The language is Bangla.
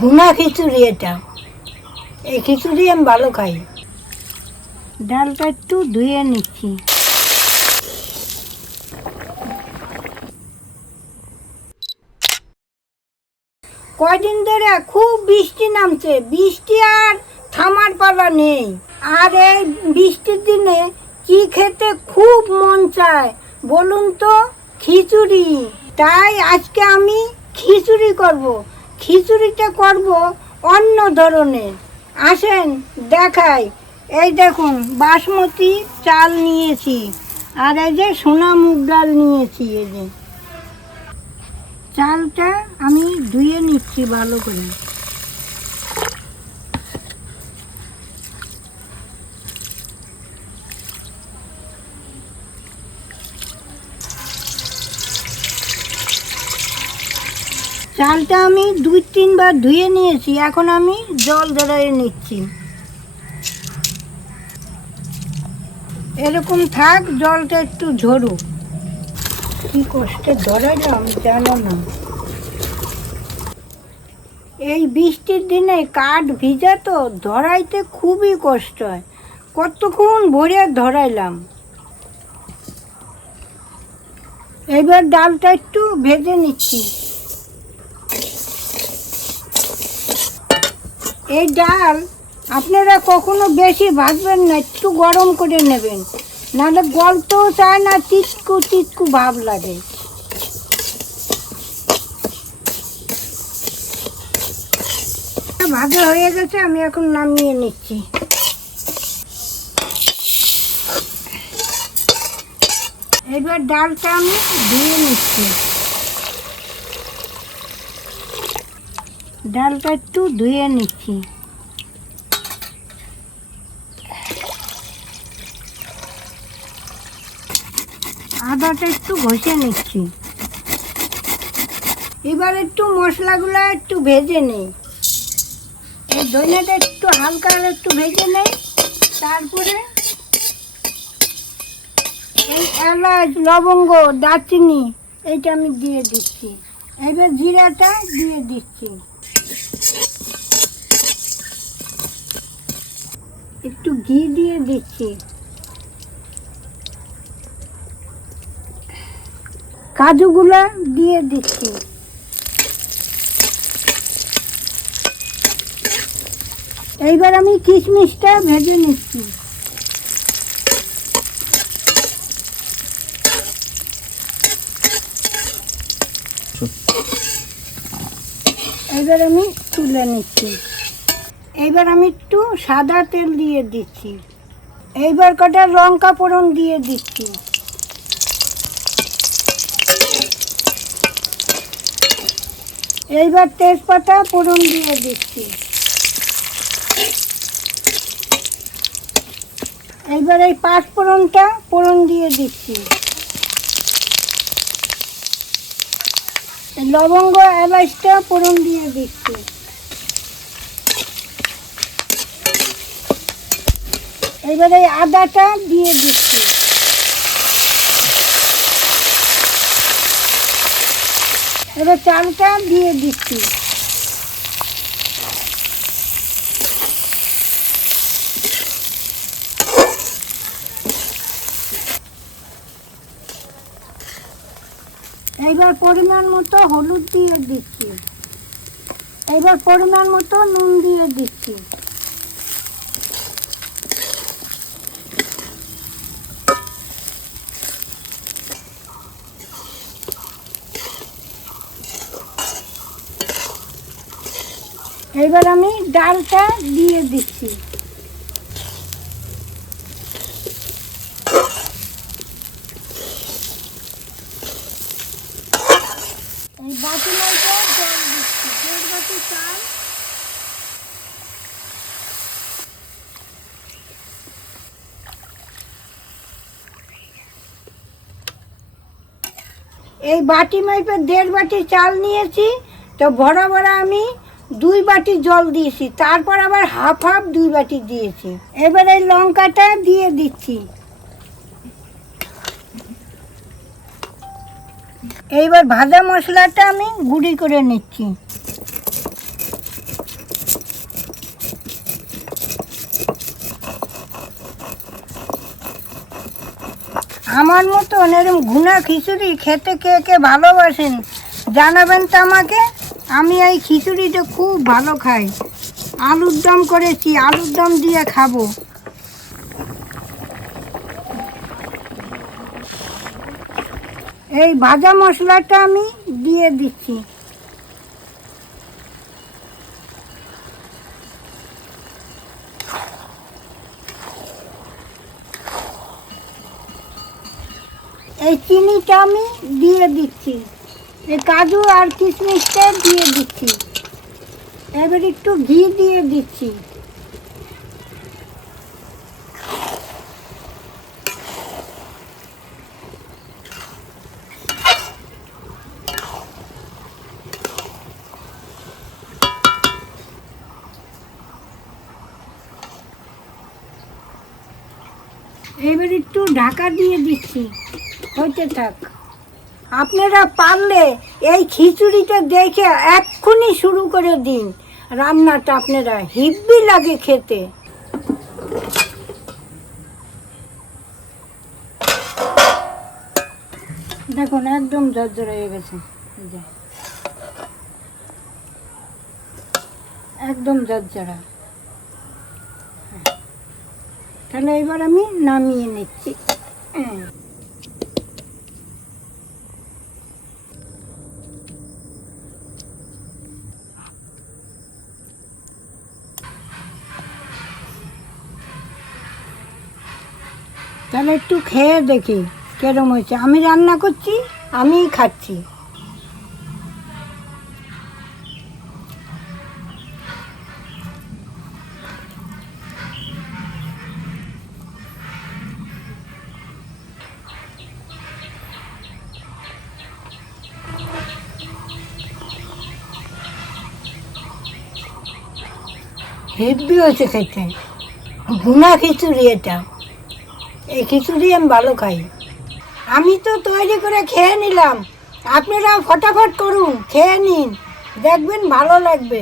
ভুনা খিচুড়ি এটা। এই খিচুড়ি আমি ভালো খাই। ডালটা একটু ধুয়ে নিচ্ছি। কয়দিন ধরে খুব বৃষ্টি নামছে। বৃষ্টি আর থামার পালা নেই। আর এই বৃষ্টির দিনে কি খেতে খুব মন চায় বলুন তো? খিচুড়ি। তাই আজকে আমি খিচুড়ি করব। খিচুড়িটা করব অন্য ধরনের। আসেন, দেখাই। এই দেখুন, বাসমতি চাল নিয়েছি। আর এই যে সোনা মুগ ডাল নিয়েছি, এই যে। চালটা আমি ধুয়ে নিচ্ছি ভালো করে। চালটা আমি দুই তিনবার ধুয়ে নিয়েছি, এখন আমি জল ধরে নিচ্ছি। এরকম থাক, জলটা একটু ঝরুক। কি কষ্টে ধরাইলাম জানো না। এই বৃষ্টির দিনে কাঠ ভিজা তো, ধরাইতে খুবই কষ্ট হয়। কতক্ষণ ভরে ধরাইলাম। এবার ডালটা একটু ভেজে নিচ্ছি। এই ডাল আপনারা কখনো বেশি ভাজবেন না, একটু গরম করে নেবেন। নাহলে গলতেও চায় না, তিতকু তিতকু ভাব লাগে। ভাজা হয়ে গেছে, আমি এখন নামিয়ে নিচ্ছি। এবার ডালটা আমি ধুয়ে নিচ্ছি। ডালটা একটু ধুয়ে নিচ্ছি। আদাটা একটু ঘষে নিচ্ছি। এবার একটু মশলাগুলো একটু ভেজে নেই। এই ধনিয়াটা একটু হালকা একটু ভেজে নেই। তারপরে এই এলাচ, লবঙ্গ, দারচিনি, এইটা আমি দিয়ে দিচ্ছি। এবার জিরাটা দিয়ে দিচ্ছি। একটু ঘি দিয়ে দিচ্ছি। কাজুগুলা দিয়ে দিচ্ছি। এইবার আমি কিশমিশটা ভেজে নিচ্ছি। এবার আমি তুলে নিচ্ছি। এইবার আমি একটু সাদা তেল দিয়ে দিচ্ছি। এইবার কটা লঙ্কা ফোড়ন দিয়ে দিচ্ছি। এইবার তেজপাতা ফোড়ন দিয়ে দিচ্ছি। এইবার এই পাঁচ ফোড়নটা ফোড়ন দিয়ে দিচ্ছি। লবঙ্গ এলাচটা ফোড়ন দিয়ে দিচ্ছি। এইবার এই আদাটা দিয়ে দিচ্ছি। এবার চালটা দিয়ে দিচ্ছি। এইবার পরিমাণ মতো হলুদ দিয়ে দিচ্ছি। এইবার পরিমাণ মতো নুন দিয়ে দিচ্ছি। এবার আমি ডালটা দিয়ে দিচ্ছি। এই বাটি দেড় বাটি চাল। এই বাটি মাইপে দেড় বাটি চাল নিয়েছি। তো ভরা ভরা আমি দুই বাটি জল দিয়েছি, তারপর আবার হাফ হাফ দুই বাটি দিয়েছি। এবার এই লঙ্কাটা দিয়ে দিচ্ছি। এইবার ভাজা মশলাটা আমি গুঁড়ি করে নিচ্ছি। আমার মতো এরকম ঘুনা খিচুড়ি খেতে কে কে ভালোবাসেন জানাবেন তো আমাকে। আমি এই খিচুড়িটা খুব ভালো খাই। আলুর দম করেছি, আলুর দম দিয়ে খাব। এই ভাজা মশলাটা আমি দিয়ে দিচ্ছি। এই চিনিটা আমি দিয়ে দিচ্ছি। কাজু আর কিশমিশটা দিয়ে দিচ্ছি। এবার একটু ঘি দিয়ে দিচ্ছি। এবার একটু ঢাকা দিয়ে দিচ্ছি। হইতে থাক। আপনারা পারলে এই খিচুড়িটা দেখে এক্ষুনি শুরু করে দিন। রান্নাটা আপনারা হিব্বি লাগে খেতে। দেখুন, একদম জর্জর হয়ে গেছে। একদম জর্জরা তাহলে এবার আমি নামিয়ে নিচ্ছি। তাহলে একটু খেয়ে দেখি কেরম হয়েছে। আমি রান্না করছি, আমিই খাচ্ছি। হেভি হয়েছে খেতে। ভুনা খিচুড়ি এটা। এই খিচুড়ি আমি ভালো খাই। আমি তো তৈরি করে খেয়ে নিলাম। আপনারা ফটাফট করুন, খেয়ে নিন। দেখবেন ভালো লাগবে।